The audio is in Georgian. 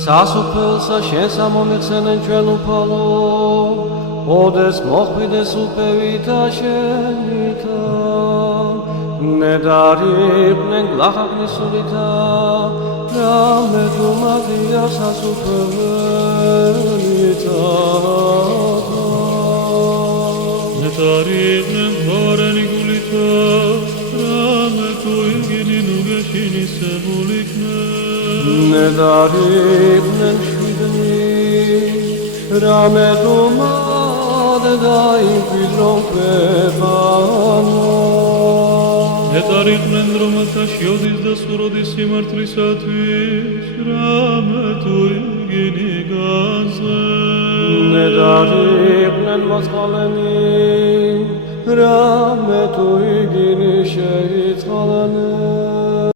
სასუფელსა შენს ამომიხსენენ ჩვენ უფალო, ოდეს მოხვიდეს უფევითა შენითა, ნედარიყვნენ გლახაკნისულითა, რამე დუმადია სასუფეველითა. ნედარიყვნენ გვარენი გულითა, რამე თუ იგინი ნუგეშინისებულიქნე. ნედარიყვნენ შვიდნი, რამე დუმადე დაიმკვიდრონ ქვეყანა. ნედარიყვნენ რომელთა შიოდის და სუროდის სიმართლისათვის, რამე თუ იგინი განზე. ნედარიყვნენ მოწყალენი, რამე თუ იგინი შეიწყალენი.